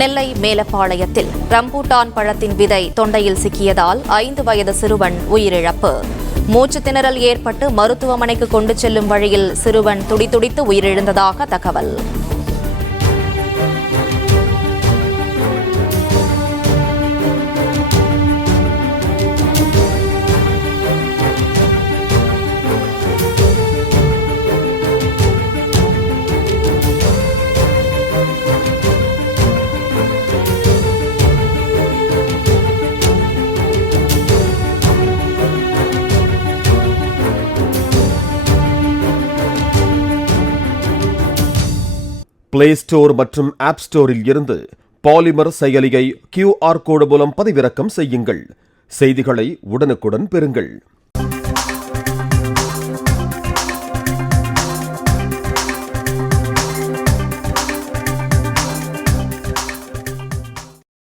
நெல்லை மேலப்பாளையத்தில் rambutan பழத்தின் விதை தொண்டையில் சிக்கியதால் 5 வயது சிறுவன் உயிரிழப்பு. மூச்சு திணறல் ஏற்பட்டு மருத்துவமனைக்கு கொண்டு செல்லும் வழியில் சிறுவன் துடிதுடித்து உயிரிழந்ததாக தகவல். பிளே ஸ்டோர் மற்றும் ஆப் ஸ்டோரில் இருந்து பாலிமர் செயலியை QR கோடு மூலம் பதிவிறக்கம் செய்யுங்கள். செய்திகளை உடனுக்குடன் பெறுங்கள்.